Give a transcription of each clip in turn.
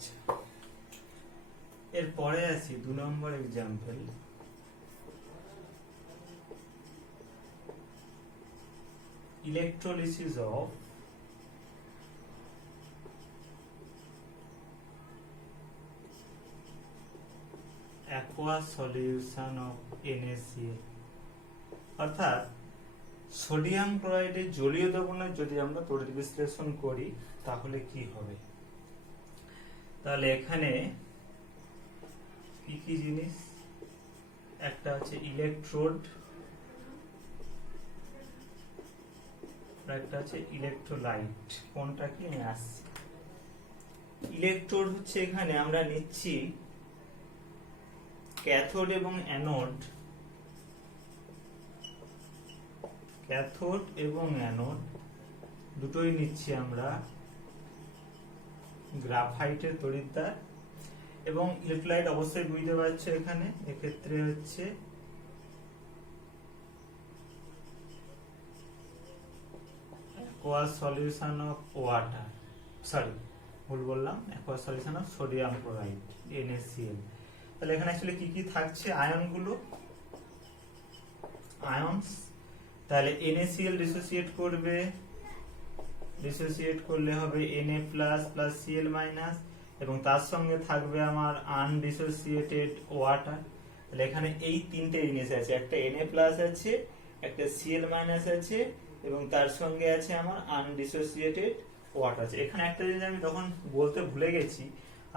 আচ্ছা, এরপরে আসি 2 নম্বর example. Electrolysis of aqueous solution of NaCl, অর্থাৎ সোডিয়াম ক্লোরাইডের জলীয় দ্রবণের যদি আমরা তড়িৎ বিশ্লেষণ করি তাহলে কি হবে। তাহলে এখানে কি কি জিনিস, একটা হচ্ছে ইলেকট্রোড, আর একটা হচ্ছে ইলেকট্রোলাইট। কোনটা কি আমি আসছি। ইলেকট্রোড হচ্ছে এখানে আমরা নিচ্ছি ক্যাথোড এবং অ্যানোড, ক্যাথোড এবং অ্যানোড দুটোই নিচ্ছি আমরা গ্রাফাইটের তড়িৎদ্বার, এবং ইলেকট্রোলাইট অবশ্যই বুঝতে পারছো এখানে এক্ষেত্রে হচ্ছে aqueous solution of water, sorry ভুল বললাম, aqueous solution of sodium chloride NaCl। তাহলে এখানে অ্যাকচুয়ালি কি কি থাকছে, আয়নগুলো, আয়নস। তাহলে NaCl ডিসোসিয়েট করবে, ডিসোসিয়েট করলে হবে Na plus plus Cl minus, এবং তার সঙ্গে থাকবে আমার আনডিসোসিয়েটেড ওয়াটার। তাহলে এখানে এই তিনটে জিনিস আছে, একটা Na প্লাস আছে, একটা Cl মাইনাস আছে, এবং তার সঙ্গে আছে আমার আনডিসোসিয়েটেড ওয়াটার আছে। এখানে একটা জিনিস আমি তখন বলতে ভুলে গেছি,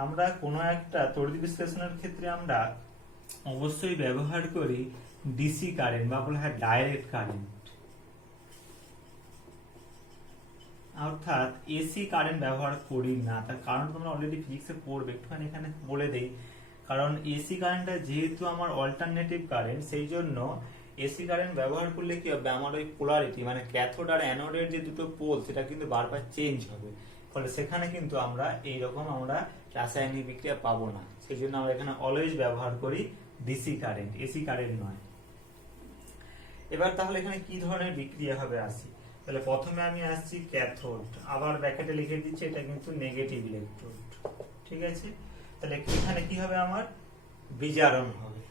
আমরা কোনো একটা তড়িৎ বিশ্লেষণের ক্ষেত্রে আমরা অবশ্যই ব্যবহার করি ডিসি কারেন্ট বা বলা হয় ডাইরেক্ট কারেন্ট, অর্থাৎ এসি কারেন্ট ব্যবহার করি না। তার কারণ তোমরা অলরেডি ফিজিক্সে পড়বে, একটুখানি এখানে বলে দেই। কারণ এসি কারেন্টটা যেহেতু আমার অল্টারনেটিভ কারেন্ট, সেই জন্য এসি কারেন্ট ব্যবহার করলে কি হবে, আমার ওই পোলারিটি মানে ক্যাথোড আর অ্যানোডের যে দুটো পোল সেটা কিন্তু বারবার চেঞ্জ হবে, ফলে সেখানে কিন্তু আমরা এইরকম আমরা রাসায়নিক বিক্রিয়া পাবো না। সেই জন্য আমরা এখানে অলওয়েজ ব্যবহার করি ডিসি কারেন্ট, এসি কারেন্ট নয়। এবার তাহলে এখানে কি ধরনের বিক্রিয়া হবে আসি। তাহলে প্রথমে আমি আসছি ক্যাথোড, আবার ব্র্যাকেটে লিখে দিচ্ছি এটা কিন্তু নেগেটিভ ইলেকট্রোড, ঠিক আছে। তাহলে এখানে কি হবে, আমার বিজারণ হবে।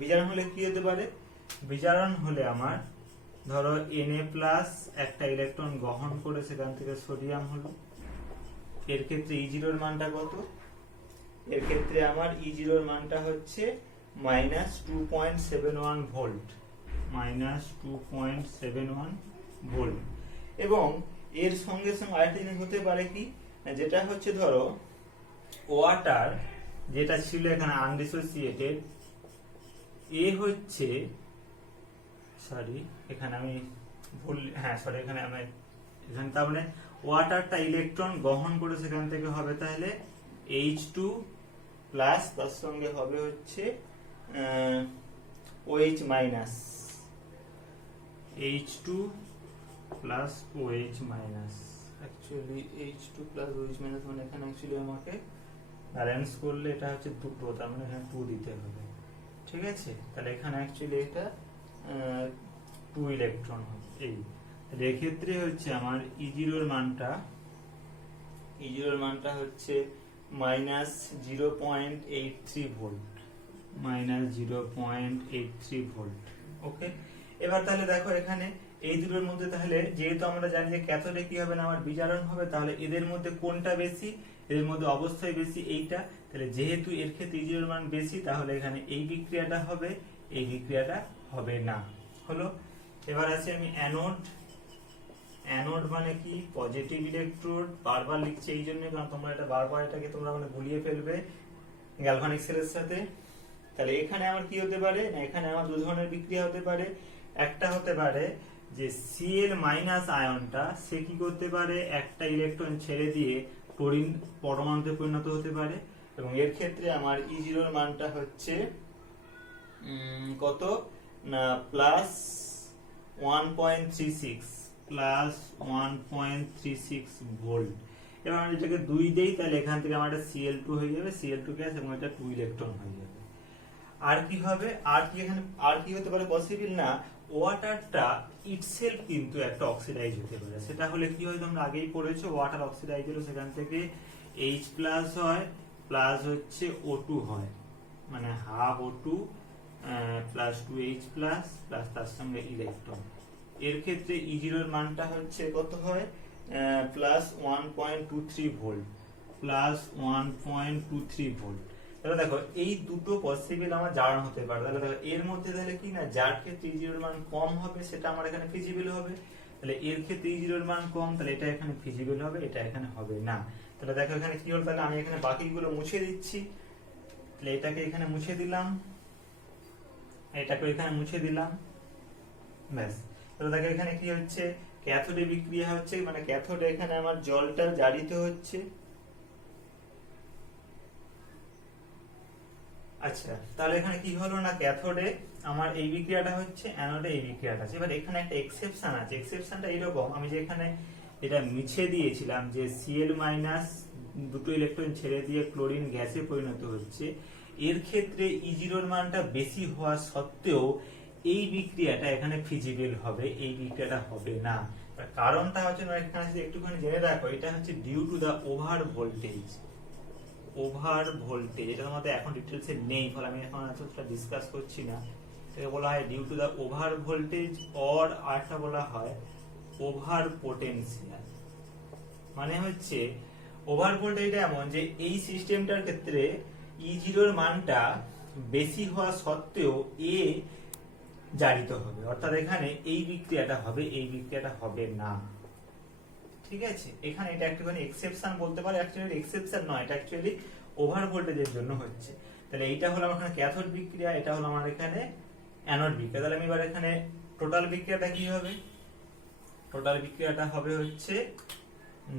বিজারণ হলে কি হতে পারে, বিজারণ হলে আমার ধরো Na প্লাস একটা ইলেকট্রন গ্রহণ করে সেখান থেকে সোডিয়াম হলো, এর ক্ষেত্রে E0 এর মানটা কত, এর ক্ষেত্রে আমার E0 এর মানটা হচ্ছে -2.71 ভোল্ট, -2.71 ভোল্ট। এবং এর সঙ্গে সঙ্গে আরেকটা জিনিস হতে পারে কি, যেটা হচ্ছে ধরো ওয়াটার যেটা ছিল এখানে আনডিসোসিয়েটেড, এ হচ্ছে সরি এখানে আমি ভুল, হ্যাঁ সরি এখানে আমি এখানে তার মানে ওয়াটারটা ইলেকট্রন গ্রহণ করে সেখান থেকে হবে তাহলে H2 প্লাস, তার সঙ্গে হবে হচ্ছে OH minus, H2 plus OH minus. Actually H2 plus OH minus মানে এখানে অ্যাকচুয়ালি আমাকে ব্যালেন্স করলে এটা হচ্ছে দুটো, তার মানে এখানে 2 দিতে হবে, ঠিক আছে। তাহলে এখানে অ্যাকচুয়ালি এটা 2 ইলেকট্রন হবে। এই তাহলে এক্ষেত্রে হচ্ছে আমার E0 এর মানটা হচ্ছে -0.83 ভোল্ট, -0.83 ভোল্ট, ওকে। এবার তাহলে দেখো এখানে এই দুটোর মধ্যে তাহলে যেহেতু আমরা জানি যে ক্যাথোডে কি হবে না আমার বিজারণ হবে, তাহলে এদের মধ্যে কোনটা বেশি, এদের মধ্যে অবশ্যই বেশি এইটা। তাহলে যেহেতু এর ক্ষেত্রে E0 এর মান বেশি, তাহলে এখানে এই বিক্রিয়াটা হবে, এই বিক্রিয়াটা হবে না, হলো। এবার আছে আমি অ্যানোড, অ্যানোড মানে কি পজিটিভ ইলেকট্রোড, বারবার লিখছি এই জন্য কারণ তোমরা এটা বারবার এটাকে তোমরা মানে গুলিয়ে ফেলবে গ্যালভানিক সেলের সাথে। তাহলে এখানে আমার কি হতে পারে না, এখানে আমার দু ধরনের বিক্রিয়া হতে পারে। একটা হতে পারে যে Cl মাইনাস আয়নটা সে কি করতে পারে, একটা ইলেকট্রন ছেড়ে দিয়ে ক্লোরিন পরমাণুতে পরিণত হতে পারে, এবং এর ক্ষেত্রে আমার E0 এর মানটা হচ্ছে কত না প্লাস 1.36 ভোল্ট। এবার আমি এটাকে 2 দেই, তাহলে এখান থেকে আমার একটা Cl2 হয়ে যাবে, Cl2 গ্যাস, এবং এটা 2 ইলেকট্রন হয়ে যাবে। আর কি হবে, আর কি এখানে আর কি হতে পারে পসিবল না, ওয়াটারটা ইটসেলফ কিন্তু একটা অক্সিডাইজ হতে পারে। সেটা হলে কি হয়, তোমরা আগেই পড়েছো ওয়াটার অক্সিডাইজ হলো, সেখান থেকে H প্লাস হয় প্লাস হচ্ছে O2 হয়, মানে half O2 plus 2H plus plus তার সঙ্গে ইলেকট্রন। এর ক্ষেত্রে E0 এর মানটা হচ্ছে কত হয়, প্লাস 1.23 ভোল্ট, প্লাস 1.23 ভোল্ট। তাহলে দেখো এই দুটো পসিবল আমার যার হতে পারে। তাহলে দেখো এর মধ্যে তাহলে কি না, যার ক্ষেত্রে E0 এর মান কম হবে সেটা আমার এখানে ফিজিবল হবে। তাহলে এর ক্ষেত্রে E0 এর মান কম, তাহলে এটা এখানে ফিজিবল হবে, এটা এখানে হবে না। তাহলে দেখো এখানে কি হলো, তাহলে আমি এখানে বাকিগুলো মুছে দিচ্ছি। তাহলে এটাকে এখানে মুছে দিলাম, এটাকে এখানে মুছে দিলাম, ব্যাস। তাহলে দেখো এখানে কি হচ্ছে, ক্যাথোডে বিক্রিয়া হচ্ছে, মানে ক্যাথোডে এখানে আমার জলটা জারিত হচ্ছে। আচ্ছা, তাহলে এখানে কি হলো না, ক্যাথোডে আমার এই বিক্রিয়াটা হচ্ছে, অ্যানোডে এই বিক্রিয়াটা আছে। এবার এখানে একটা এক্সেপশন আছে, এক্সেপশনটা এরকম, আমি যে এখানে এটা মিছে দিয়েছিলাম যে Cl মাইনাস দুটো ইলেকট্রন ছেড়ে দিয়ে ক্লোরিন গ্যাসে পরিণত হচ্ছে, এর ক্ষেত্রে E0 এর মানটা বেশি হওয়া সত্ত্বেও এই বিক্রিয়াটা এখানে ফিজিবল হবে, এই বিক্রিয়াটা হবে না। কারণটা হচ্ছে, এখানে যদি একটুখানি জেনে রাখো, এটা হচ্ছে due to the over voltage. Over voltage এটা তোমাদের এখন ডিটেলসে নেই, ফলে আমি এখন এতটা ডিসকাস করছি না। এটাকে বলা হয় due to the over voltage, or আরেকটা বলা হয় ওভার পোটেনশিয়াল। মানে হচ্ছে ওভার ভোল্টেজটা এমন যে এই সিস্টেমটার ক্ষেত্রে E0 এর মানটা বেশি হওয়া সত্ত্বেও এ জারিত হবে, অর্থাৎ এখানে এই বিক্রিয়াটা হবে, এই বিক্রিয়াটা হবে না। ঠিক আছে, এখানে এটা একটুখানি এক্সেপশন বলতে পারে, অ্যাকচুয়ালি এক্সেপশন নয়, এটা অ্যাকচুয়ালি ওভার ভোল্টেজের জন্য হচ্ছে। তাহলে এইটা হলো আমার এখানে ক্যাথোড বিক্রিয়া, এটা হলো আমার এখানে অ্যানোড বিক্রিয়া। তাহলে আমি এবার এখানে টোটাল বিক্রিয়াটা কি হবে, টোটাল বিক্রিয়াটা হবে হচ্ছে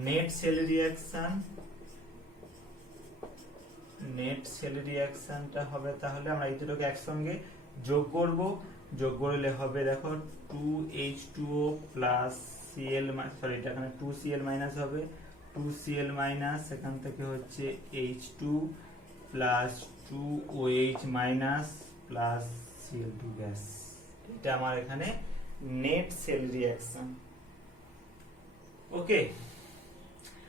net cell reaction, net cell রিঅ্যাকশনটা হবে, তাহলে আমরা এই দুটোকে একসঙ্গে যোগ করব, যোগ করলে হবে দেখো 2H2O প্লাস Cl, সরি এটা এখানে 2Cl মাইনাস হবে, 2Cl মাইনাস এখান থেকে হচ্ছে H2 plus 2OH minus plus Cl2 gas. এটা আমার এখানে নেট সেল রিঅ্যাকশন। ওকে,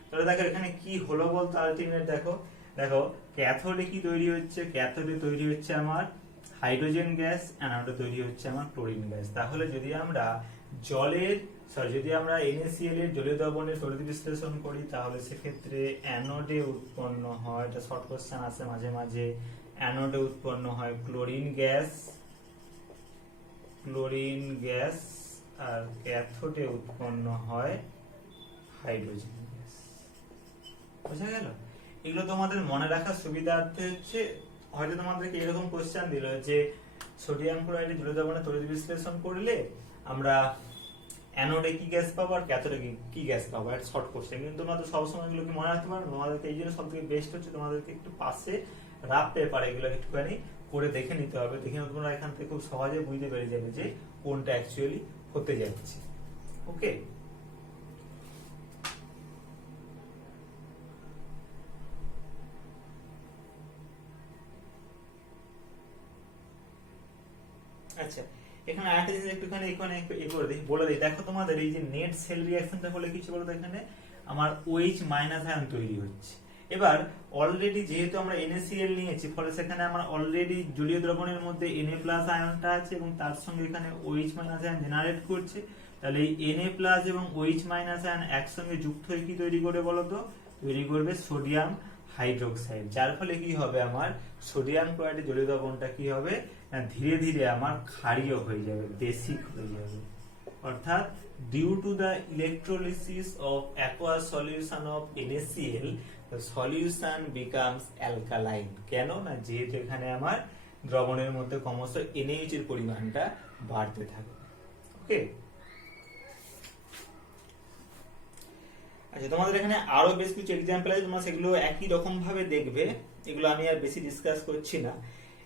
তাহলে দেখো এখানে কি হলো বলতো আলটিমেট, দেখো দেখো ক্যাথোডে কি তৈরি হচ্ছে, ক্যাথোডে তৈরি হচ্ছে আমার হাইড্রোজেন গ্যাস, অ্যানোডে তৈরি হচ্ছে আমার ক্লোরিন গ্যাস। তাহলে যদি আমরা জলের যদি আমরা NaCl এর জলীয় দ্রবণের তড়িৎ বিশ্লেষণ করি, তাহলে সেক্ষেত্রে অ্যানোডে উৎপন্ন হয়, এটা শর্ট কোশ্চেন আসে মাঝে মাঝে, অ্যানোডে উৎপন্ন হয় ক্লোরিন গ্যাস, ক্লোরিন গ্যাস, আর ক্যাথোডে উৎপন্ন হয় হাইড্রোজেন গ্যাস। বুঝা গেল? এগুলো তোমাদের মনে রাখার সুবিধার্থে হচ্ছে, হয়তো তোমাদেরকে এরকম কোশ্চেন দিল যে সোডিয়াম ক্লোরাইডের জলীয় দ্রবণে তড়িৎ বিশ্লেষণ করলে আমরা অ্যানোডে কি গ্যাস পাবো আর ক্যাথোডে কি গ্যাস পাবো, এটা শর্ট কোশ্চেন। কিন্তু তোমরা তো সবসময় এগুলো কি মনে রাখতে পারো, তোমাদেরকে এই জন্য সব থেকে বেস্ট হচ্ছে তোমাদেরকে একটু পাশে রাফ পেপার এগুলো একটুখানি করে দেখে নিতে হবে, দেখে তোমরা এখান থেকে খুব সহজে বুঝতে পেরে যাবে যে কোনটা অ্যাকচুয়ালি হতে যাচ্ছে। ওকে, আচ্ছা এখানে আরেকটা জিনিস একটুখানি এখানে করে দিই, বলে দিই। দেখো তোমাদের এই যে নেট সেল রিঅ্যাকশনটা হলে কিছু বলতো, এখানে আমার OH মাইনাস আয়ন তৈরি হচ্ছে। এবার অলরেডি যেহেতু আমরা NaCl নিয়েছি, ফলে সেখানে আমার অলরেডি জলীয় দ্রবণের মধ্যে Na প্লাস আয়নটা আছে এবং তার সঙ্গে এখানে OH মাইনাস আয়ন জেনারেট করছে। তাহলে এই Na প্লাস এবং OH মাইনাস আয়ন একসঙ্গে যুক্ত হয়ে কি তৈরি করে বলতো, তৈরি করবে সোডিয়াম হাইড্রোক্সাইড, যার ফলে কি হবে, আমার সোডিয়াম ক্লোরাইডের জলীয় দ্রবণটা কি হবে, ধীরে ধীরে আমার ক্ষারীয় হয়ে যাবে, বেসিক হয়ে যাবে। অর্থাৎ due to the electrolysis of aqueous solution of NaCl, the solution becomes alkaline। কেন না, যেহেতু এখানে আমার দ্রবণের মধ্যে ক্রমশ NaH এর পরিমাণটা বাড়তে থাকে। ওকে, আচ্ছা তোমাদের এখানে আরো বেশ কিছু এক্সাম্পল আছে, তোমরা সেগুলো একই রকম ভাবে দেখবে, এগুলো আমি আর বেশি ডিসকাস করছি না।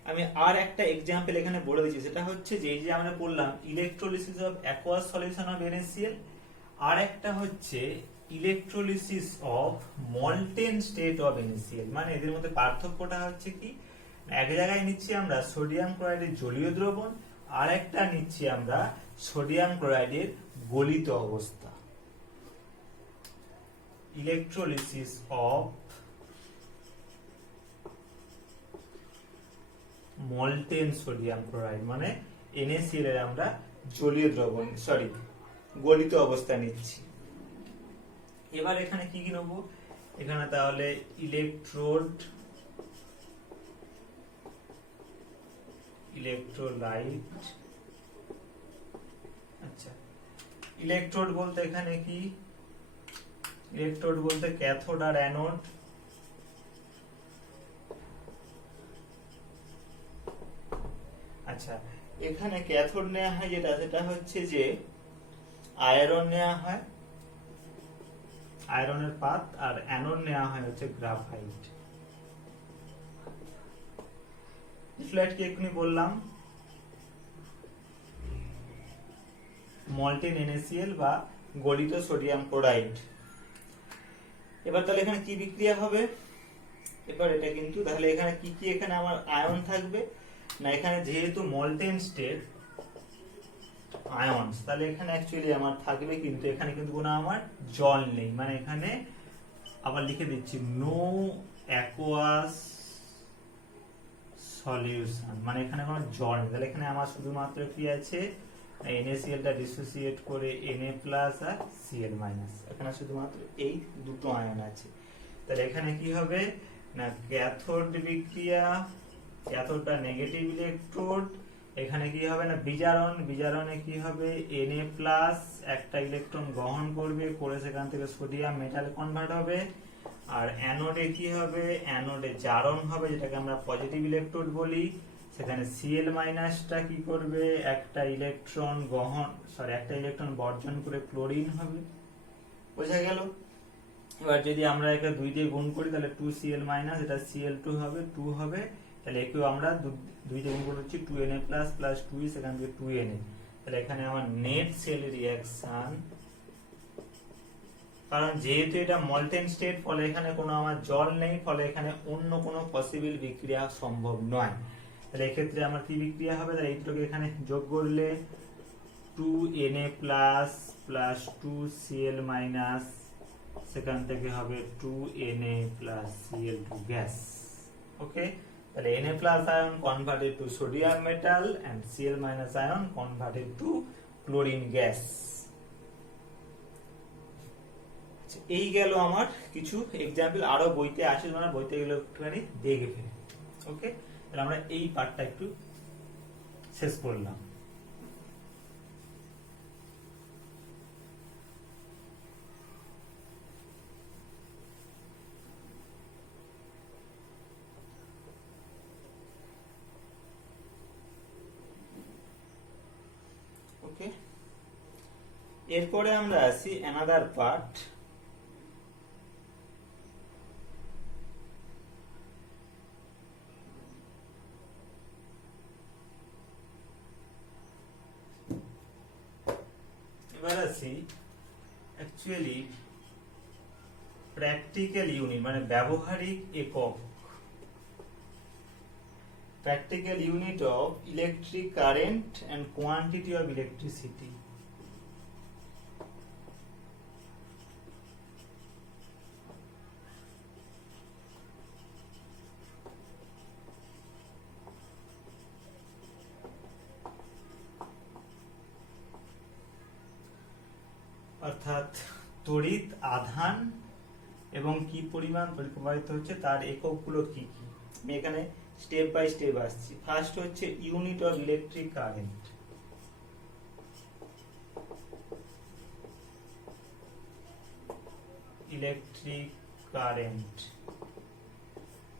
আমি আর একটা এক্সাম্পল এখানে বলে দিচ্ছি, সেটা হচ্ছে যে এই যে আমরা বললাম electrolysis of aqueous solution of NaCl, আর একটা হচ্ছে electrolysis of molten state of NaCl। মানে এদের মধ্যে পার্থক্যটা হচ্ছে কি, এক জায়গায় নিচ্ছি আমরা সোডিয়াম ক্লোরাইডের জলীয় দ্রবণ, আর একটা নিচ্ছি আমরা সোডিয়াম ক্লোরাইডের গলিত অবস্থা। ইলেকট্রোলিসিস অফ মল্টেন সোডিয়াম ক্লোরাইড, মানে NaCl এর আমরা জলীয় দ্রবণ গলিত অবস্থা নিচ্ছি। এবার এখানে কি কি নেবো, এখানে তাহলে ইলেকট্রোলাইট। আচ্ছা, ইলেকট্রোড বলতে এখানে কি, ইলেকট্রোড বলতে ক্যাথোড আর অ্যানোড। আচ্ছা, এখানে ক্যাথোড নেওয়া হয় যেটা, সেটা হচ্ছে যে আয়রন নেওয়া হয়, আয়রনের পাত, আর অ্যানোড নেওয়া হয় হচ্ছে গ্রাফাইট। ইলেকট্রোলাইট কি এক্ষুনি বললাম, মল্টেন NaCl বা গলিত সোডিয়াম ক্লোরাইড। এবার তাহলে এখানে কি বিক্রিয়া হবে, এবার এটা কিন্তু তাহলে এখানে কি কি এখানে আমার আয়ন থাকবে না, এখানে যেহেতু মল্টেন স্টেট আয়নস, তাহলে এখানে অ্যাকচুয়ালি আমার থাকবে, কিন্তু এখানে কিন্তু কোনো আমার জল নেই, মানে এখানে আবার লিখে দিচ্ছি নো অ্যাকোয়াস সলিউশন, মানে এখানে কোনো জল নেই। তাহলে এখানে আমার শুধুমাত্র কি আছে, NaCl টা ডিসোসিয়েট করে Na+ আর Cl-, এখানে শুধুমাত্র এই দুটো আয়ন আছে। তাহলে এখানে কি হবে না, ক্যাথোড বিক্রিয়া, ক্যাথোডটা নেগেটিভ ইলেকট্রোড, এখানে কি হবে না বিজারণ, বিজারণে কি হবে Na+ একটা ইলেকট্রন গ্রহণ করবে, করে সেখান থেকে সোডিয়াম মেটাল কনভার্ট হবে। আর অ্যানোডে কি হবে, অ্যানোডে জারণ হবে, যেটাকে আমরা পজিটিভ ইলেকট্রোড বলি, সেখানে Cl- টা কি করবে, একটা ইলেকট্রন বর্জন করে ক্লোরিন হবে। বোঝা গেল? এবার যদি আমরা একে 2 দিয়ে গুণ করি তাহলে 2Cl- এটা Cl2 হবে, 2 হবে, তাহলে একেও আমরা 2 দিয়ে গুণ করছি 2Na+ প্লাস 2 সেখান থেকে 2Na, তাহলে এখানে আমার নেট সেল রিঅ্যাকশন, কারণ যেহেতু এটা মল্টেন স্টেট, ফলে এখানে কোনো আমার জল নেই, ফলে এখানে অন্য কোনো পসিবল বিক্রিয়া সম্ভব নয়। তাহলে এক্ষেত্রে আমার কি বিক্রিয়া হবে, তাহলে এইটুকু এখানে যোগ করলে 2Na+ প্লাস 2Cl- সেখান থেকে হবে 2Na plus Cl2 গ্যাস। ওকে, তাহলে Na+ ion converted to sodium metal and Cl- ion converted to chlorine gas। এই গেল আমার কিছু এক্সাম্পল, আরো বইতে আসে, মানে বইতে গেলে একটুখানি দেখবে। ওকে, তাহলে আমরা এই পার্টটা একটু শেষ করলাম। ওকে, এরপরে আমরা আসি অ্যানাদার পার্ট। এবার আসি অ্যাকচুয়ালি প্র্যাকটিক্যাল ইউনিট, মানে ব্যবহারিক একক, practical unit of electric current and quantity of electricity। অর্থাৎ তড়িৎ আধান এবং কি পরিমাণ তড়িৎ প্রবাহিত হচ্ছে তার এককগুলো কি কি, আমি এখানে স্টেপ বাই স্টেপ আসছি। ফার্স্ট হচ্ছে unit of electric current. Electric current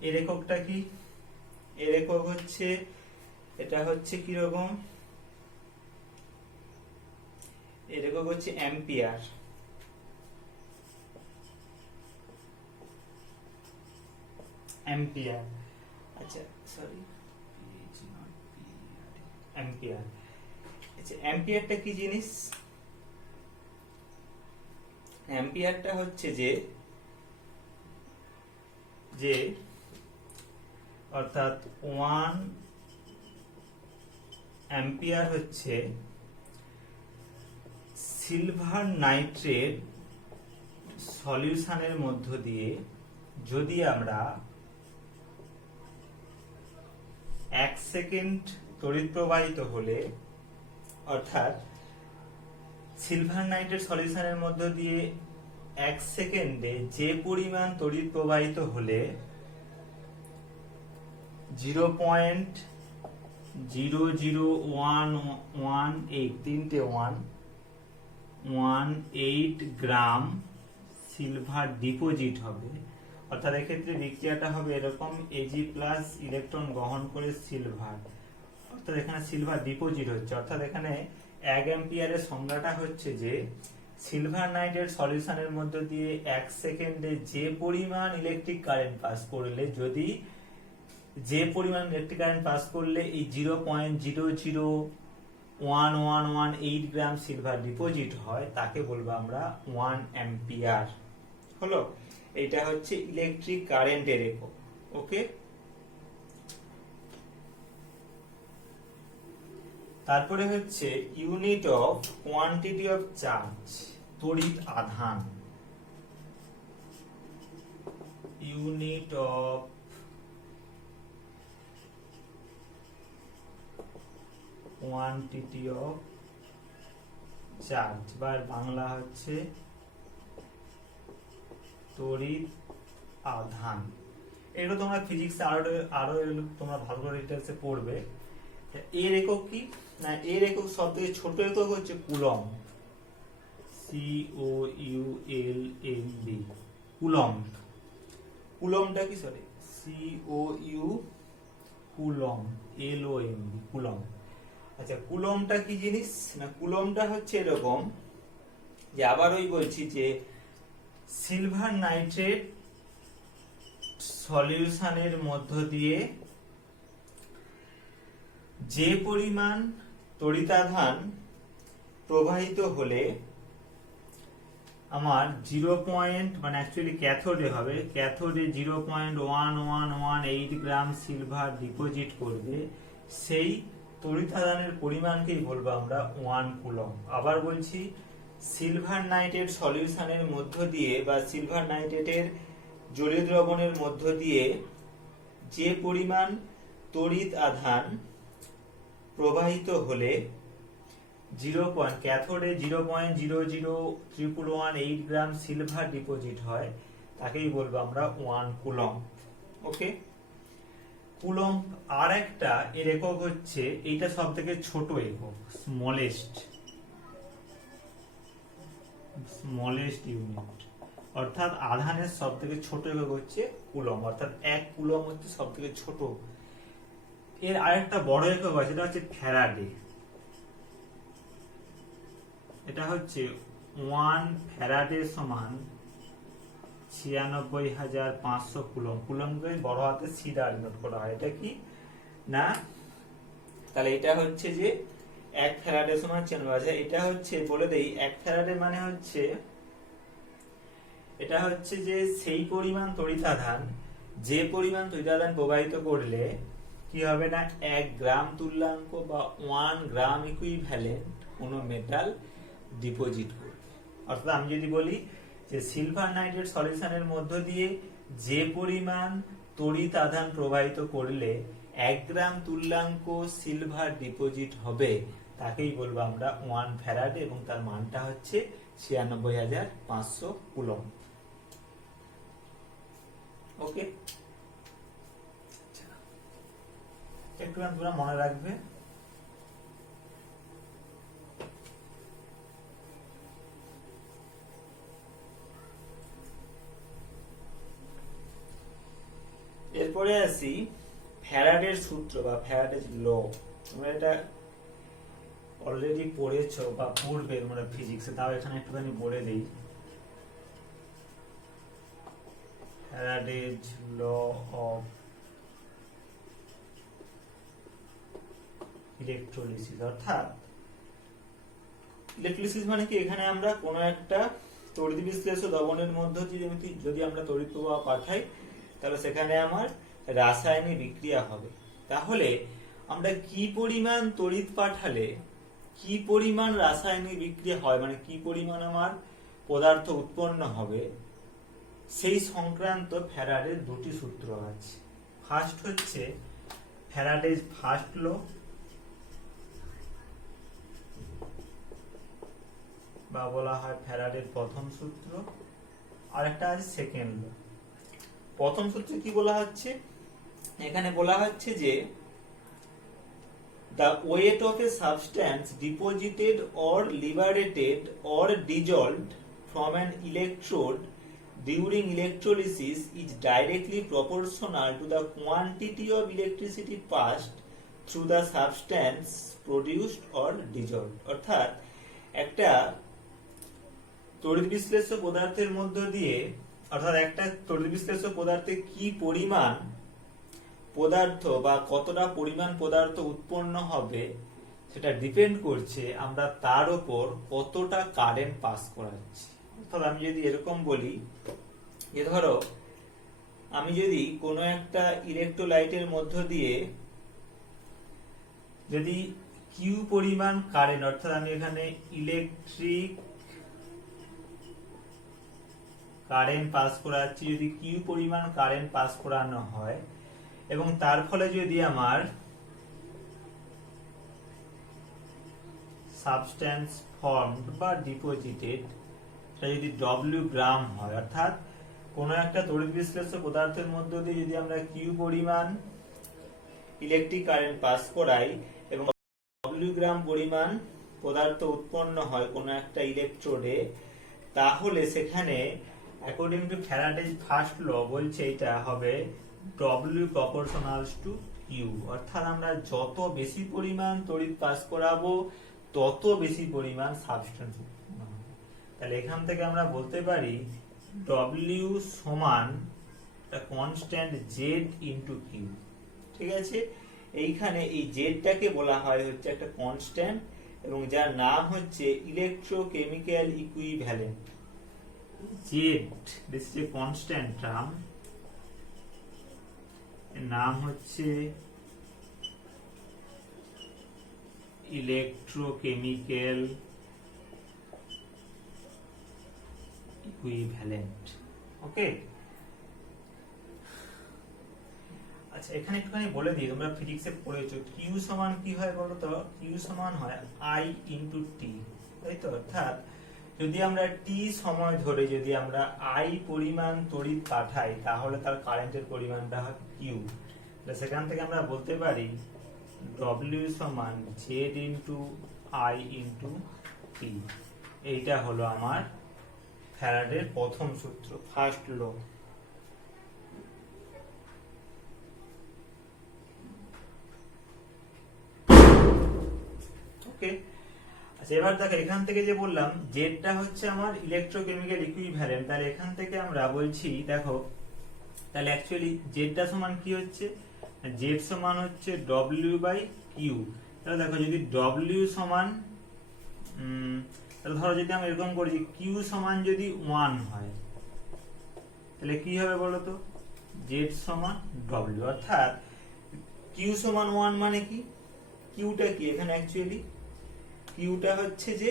এর এককটা কি, এর একক হচ্ছে, এটা হচ্ছে কি রকম, এর একক হচ্ছে অ্যাম্পিয়ার। অ্যাম্পিয়ার, আচ্ছা সরি, অ্যাম্পিয়ার। আচ্ছা, অ্যাম্পিয়ারটা কি জিনিস, অ্যাম্পিয়ারটা হচ্ছে যে অর্থাৎ 1 অ্যাম্পিয়ার হচ্ছে সিলভার নাইট্রেট সলিউশনের মধ্য দিয়ে যদি আমরা 1 সেকেন্ড তড়িৎ প্রবাহিত হলে, অর্থাৎ সিলভার নাইট্রেট সলিউশনের মধ্য দিয়ে 1 সেকেন্ডে যে পরিমাণ তড়িৎ প্রবাহিত হলে 0.00118 গ্রাম সিলভার ডিপোজিট হবে। অর্থাৎ এক্ষেত্রে বিক্রিয়াটা হবে এরকম, Ag+ ইলেকট্রন গ্রহণ করে সিলভার, অর্থাৎ এখানে সিলভার ডিপোজিট হচ্ছে। অর্থাৎ এখানে 1 অ্যাম্পিয়ারের সংজ্ঞাটা হচ্ছে যে সিলভার নাইট্রেট সলিউশনের মধ্য দিয়ে 1 সেকেন্ডে যে পরিমাণ ইলেকট্রিক কারেন্ট পাস করলে, যদি যে পরিমাণ ইলেকট্রিক কারেন্ট পাস করলে এই 0.00118 গ্রাম সিলভার ডিপোজিট হয়, তাকে বলবো আমরা 1 অ্যাম্পিয়ার। হলো, এটা হচ্ছে ইলেকট্রিক কারেন্টের একক। ওকে, তারপরে হচ্ছে unit of quantity of charge, তড়িৎ আধান। Unit of quantity of charge, বা বাংলা হচ্ছে তড়িৎ আধান। এগুলো তোমরা ফিজিক্সে আরো তোমরা ভালো করে ডিটেইলসে পড়বে। এর একক কি না, এর একক সবথেকে ছোট একক হচ্ছে কুলম্ব, COULMB, কুলম্ব। কুলম্বটা কি, সরি কুলম্ব, LOMB, কুলম্ব। আচ্ছা, কুলম্বটা কি জিনিস না, কুলম্বটা হচ্ছে এরকম যে, আবার ওই বলছি যে সিলভার নাইট্রেট সলিউশনের মধ্য দিয়ে যে পরিমাণ তড়িতাধান প্রবাহিত হলে আমার 0. মানে অ্যাকচুয়ালি ক্যাথোডে হবে, ক্যাথোডে 0.1118 গ্রাম সিলভার ডিপোজিট করবে, সেই তড়িতাধানের পরিমাণকেই বলবো আমরা 1 কুলম্ব। আবার বলছি, সিলভার নাইট্রেট সলিউশনের মধ্য দিয়ে বা সিলভার নাইট্রেটের জলীয় দ্রবণের মধ্য দিয়ে যে পরিমাণ তড়িৎ আধান প্রবাহিত হলে ক্যাথোডে 0.00118 গ্রাম সিলভার ডিপোজিট হয়, তাকেই বলবো আমরা 1 কুলম্ব। ওকে, কুলম্ব আর একটা এর একক হচ্ছে, এইটা সব থেকে ছোট একক, স্মলেস্ট ইউনিট। অর্থাৎ আধানের সব থেকে ছোট একক হচ্ছে কুলম্ব, অর্থাৎ 1 কুলম্ব হচ্ছে সব থেকে ছোট। এর আরেকটা বড় একক আছে, এটা হচ্ছে ফ্যারাডে। এটা হচ্ছে 1 ফ্যারাডে সমান 96,500 কুলম্ব। কুলম্বকে বড় হাতে সি দ্বারা নোট করা হয়। এটা কি না, তাহলে এটা হচ্ছে যে 1 ফ্যারাডে সমান 96,000। এটা হচ্ছে বলে দেই, 1 ফ্যারাডে মানে হচ্ছে, এটা হচ্ছে যে সেই পরিমাণ তড়িতাধান, যে পরিমাণ তড়িতাধান প্রবাহিত করলে কি হবে না, 1 গ্রাম তুল্যাঙ্ক বা 1 গ্রাম ইকুইভ্যালেন্ট কোন মেটাল ডিপোজিট করবে। অর্থাৎ আমি যদি বলি যে সিলভার নাইট্রেট সলিউশনের মধ্য দিয়ে যে পরিমাণ তড়িৎ আধান প্রবাহিত করলে 1 গ্রাম তুল্যাঙ্ক সিলভার ডিপোজিট হবে, তাকেই বলবো আমরা 1 ফ্যারাডে, এবং তার মানটা হচ্ছে 96,500 কুলম্ব। ওকে, একটু তোমরা মনে রাখবে। এরপরে আসি ফ্যারাডের সূত্র বা ফ্যারাডেজ ল। তোমরা এটা অলরেডি পড়েছো বা পড়বে মানে ফিজিক্সে, তাও এখানে একটুখানি বলে দেই। ফ্যারাডেজ ল অফ ইলেকট্রোলিসিস। অর্থাৎ ইলেকট্রোলিসিস মানে কি, এখানে আমরা কোনো একটা তড়িৎ বিশ্লেষ্য দ্রবণের মধ্যে যদি আমরা তড়িৎ প্রবাহ পাঠাই, তাহলে সেখানে আমার রাসায়নিক বিক্রিয়া হবে। তাহলে আমরা কি পরিমাণ তড়িৎ পাঠালে কি পরিমাণ রাসায়নিক বিক্রিয়া হয়, মানে কি পরিমাণ আমার পদার্থ উৎপন্ন হবে, সেই সংক্রান্ত ফ্যারাডের দুটি সূত্র আছে। ফার্স্ট হচ্ছে ফ্যারাডেজ ফার্স্ট ল বা বলা হয় ফ্যারাডের প্রথম সূত্র, আর একটা আছে সেকেন্ড ল। প্রথম সূত্রে কি বলা হচ্ছে, এখানে বলা হচ্ছে যে the weight of a substance deposited or liberated or dissolved from an electrode during electrolysis is directly proportional to the quantity of electricity passed through the substance produced or dissolved। অর্থাৎ একটা তড়িৎ বিশ্লেষ্য পদার্থের মধ্য দিয়ে, অর্থাৎ একটা তড়িৎ বিশ্লেষ্য পদার্থে কি পরিমাণ পদার্থ বা কতটা পরিমাণ পদার্থ উৎপন্ন হবে সেটা ডিপেন্ড করছে আমরা তার উপর কতটা কারেন্ট পাস করাচ্ছি। অর্থাৎ আমি যদি এরকম বলি যে ধরো আমি যদি কোনো একটা ইলেকট্রোলাইটের মধ্য দিয়ে যদি কিউ পরিমাণ কারেন্ট, অর্থাৎ আমি এখানে ইলেকট্রিক কারেন্ট পাস করাচ্ছি, যদি কিউ পরিমাণ কারেন্ট পাস করানো হয় এবং তার ফলে যদি আমার সাবস্ট্যান্স ফর্মড বা ডিপোজিটেড সেটা যদি ডব্লিউ গ্রাম হয়, অর্থাৎ কোনো একটা তড়িৎ বিশ্লেষ্য পদার্থের মধ্য দিয়ে যদি আমরা কিউ পরিমাণ ইলেকট্রিক কারেন্ট পাস করাই এবং ডব্লিউ গ্রাম পরিমাণ পদার্থ উৎপন্ন হয় কোনো একটা ইলেকট্রোডে, তাহলে সেখানে অ্যাকর্ডিং টু ফ্যারাডেজ ফার্স্ট ল বলছে এটা হবে W proportional to Q। অর্থাৎ আমরা যত বেশি পরিমাণ তড়িৎ পাস করাবো তত বেশি পরিমাণ সাবস্টেন্স উৎপন্ন হবে। তাহলে এখান থেকে আমরা বলতে পারি W সমান একটা কনস্ট্যান্ট Z ইনটু Q। ঠিক আছে, এইখানে এই জেডটাকে বলা হয় হচ্ছে একটা কনস্ট্যান্ট এবং যার নাম হচ্ছে electrochemical equivalent. Z this is a constant term, নাম হচ্ছে ইলেকট্রোকেমিক্যাল ইকুইভ্যালেন্ট। ওকে, আচ্ছা এখানে একটুখানি বলে দিই, তোমরা ফিজিক্সে পড়েছো কিউ সমান কি হয় বলো তো? কিউ সমান হয় আই ইনটু টি, তাই তো? অর্থাৎ যদি আমরা টি সময় ধরে যদি আমরা আই পরিমাণ তড়িৎ পাঠাই তাহলে তার কারেন্টের পরিমাণটা হয় কিউ। সেখান থেকে আমরা বলতে পারি ডব্লিউ সমান Z into I into T. এইটা হলো আমার ফ্যারাডের প্রথম সূত্র, ফার্স্ট ল। ওকে, আচ্ছা এবার দেখো এখান থেকে যে বললাম জেডটা হচ্ছে আমার ইলেকট্রোকেমিক্যাল ইকুইভ্যালেন্ট, তাহলে এখান থেকে আমরা বলছি দেখো তাহলে অ্যাকচুয়ালি জেডটা সমান কি হচ্ছে, জেড সমান হচ্ছে ডব্লিউ বাই কিউ। তাহলে দেখো যদি ডব্লিউ সমান তাহলে ধরো যদি আমি এরকম করি যে কিউ সমান যদি 1 হয় তাহলে কি হবে বলতো, জেড সমান ডব্লিউ। অর্থাৎ কিউ সমান 1 মানে কি, কিউটা কি এখানে অ্যাকচুয়ালি কিউটা হচ্ছে যে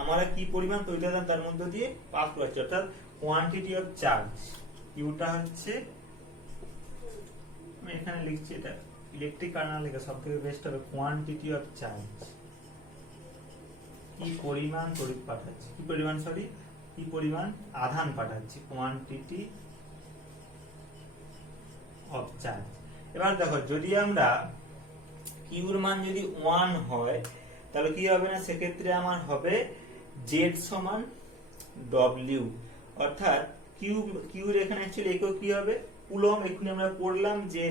আমরা কি পরিমাণ তড়িৎ আধান তার মধ্যে দিয়ে পাস করাচ্ছি, অর্থাৎ কোয়ান্টিটি অফ চার্জ। কিউটা হচ্ছে আমি এখানে লিখছি, এটা ইলেকট্রিক কারেন্ট লেখা সবথেকে বেস্ট হবে কোয়ান্টিটি অফ চার্জ, কি পরিমাণ তড়িৎ পাঠাচ্ছি, কি পরিমাণ সরি কি পরিমাণ আধান পাঠাচ্ছি, কোয়ান্টিটি অফ চার্জ। এবার দেখো যদি আমরা কিউর মান যদি 1 হয় তাহলে কি হবে না, সেক্ষেত্রে আমার হবে জেড সমান ডব্লিউ। অর্থাৎ কিউর এখানে অ্যাকচুয়ালি একক কি হবে, কুলম। এখানে আমরা পড়লাম যে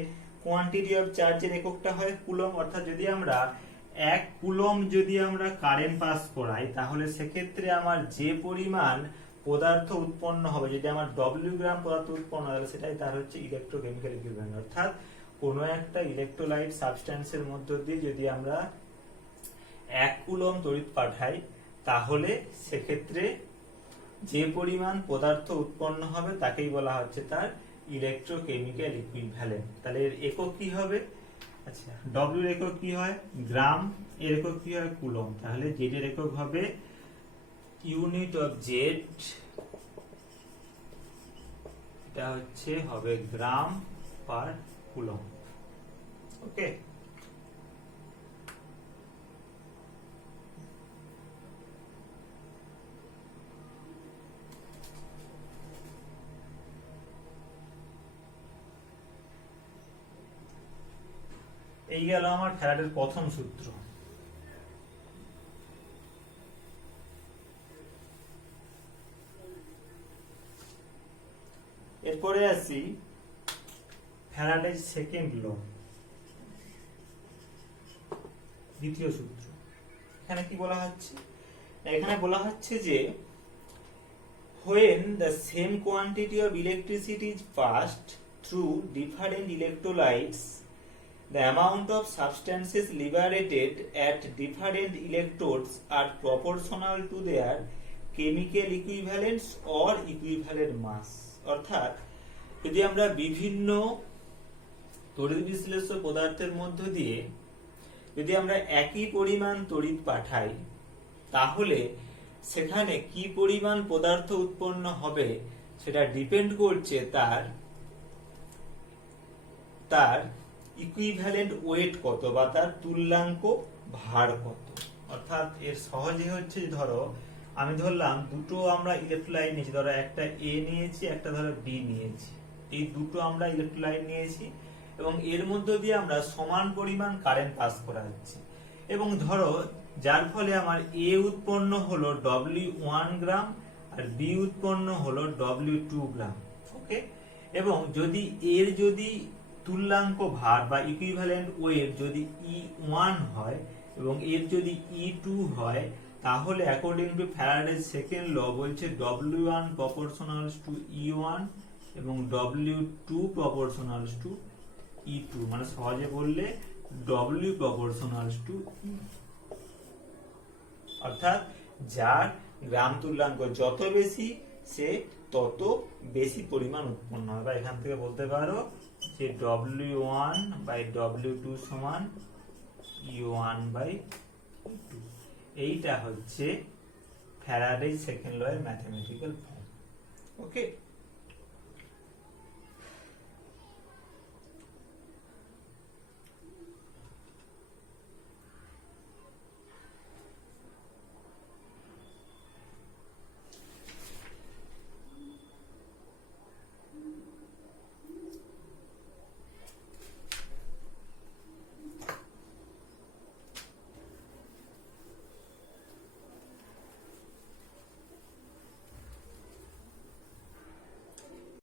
কোয়ান্টিটি অফ চার্জের এককটা হয় কুলম। অর্থাৎ যদি আমরা 1 কুলম যদি আমরা কারেন্ট পাস করাই তাহলে সেক্ষেত্রে আমার যে পরিমাণ পদার্থ উৎপন্ন হবে, যদি আমার ডব্লিউ গ্রাম পদার্থ উৎপন্ন হয় সেটাই তার হচ্ছে ইলেকট্রোকেমিক্যাল ইকুইভ্যালেন্ট। অর্থাৎ কোনো একটা ইলেকট্রোলাইট সাবস্ট্যান্সের মধ্য দিয়ে যদি আমরা 1 কুলম তড়িৎ পাঠাই তাহলে সেক্ষেত্রে যে পরিমাণ পদার্থ উৎপন্ন হবে তাকেই বলা হচ্ছে তার ইলেকট্রোকেমিক্যাল ইকুইভ্যালেন্ট। তাহলে এর একক কি হবে, আচ্ছা ডব্লিউ এর একক কি হয় গ্রাম, এর একক কি হয় কুলম। তাহলে জেড এর একক হবে ইউনিট অফ জেড, এটা হচ্ছে হবে গ্রাম পার কুলম। ওকে, এই গেল আমার ফ্যারাডের প্রথম সূত্র। এরপরে আসি ফ্যারাডের সেকেন্ড ল, দ্বিতীয় সূত্র। এখানে কি বলা হচ্ছে? এখানে বলা হচ্ছে যে when the same quantity of electricity is passed through different electrolytes, the amount of substances liberated at different electrodes are proportional to their chemical equivalents or equivalent mass. অর্থাৎ যদি আমরা বিভিন্ন তড়িৎ বিশ্লেষ্য পদার্থের মধ্য দিয়ে যদি আমরা একই পরিমাণ তড়িৎ পাঠাই, তাহলে সেখানে কি পরিমাণ পদার্থ উৎপন্ন হবে সেটা ডিপেন্ড করছে তার ইকুইভ্যালেন্ট ওয়েট কত বা তার তুল্যাঙ্ক ভার কত। অর্থাৎ এর সহজে হচ্ছে, ধরো আমি ধরলাম দুটো আমরা ইলেকট্রোলাইট নিয়েছি, ধরো একটা এ নিয়েছি, একটা ধরো বি নিয়েছি। এই দুটো আমরা ইলেকট্রোলাইট নিয়েছি এবং এর মধ্যে দিয়ে আমরা সমান পরিমাণ কারেন্ট পাস করাচ্ছি, এবং ধরো যার ফলে আমার এ উৎপন্ন হলো W1 গ্রাম আর বি উৎপন্ন হলো W2 গ্রাম। ওকে, এবং যদি তুল্যাঙ্ক ভার বা ইকুইভ্যালেন্ট ওয়েট যদি E1 হয় এবং এর যদি E2 হয়, তাহলে অ্যাকর্ডিং টু ফ্যারাডের সেকেন্ড ল বলছে W1 proportionals to E1 এবং W2 proportionals to E2, মানে সহজে বললে W proportionals to E। অর্থাৎ যার গ্রাম তুল্যাঙ্ক যত বেশি সে তত বেশি পরিমাণ উৎপন্ন হয়, বা এখান থেকে বলতে পারো যে W1 by W2 সমান E1 by E2। এইটা হচ্ছে ফ্যারাডের সেকেন্ড ল এর ম্যাথমেটিক্যাল ফর্ম। ওকে।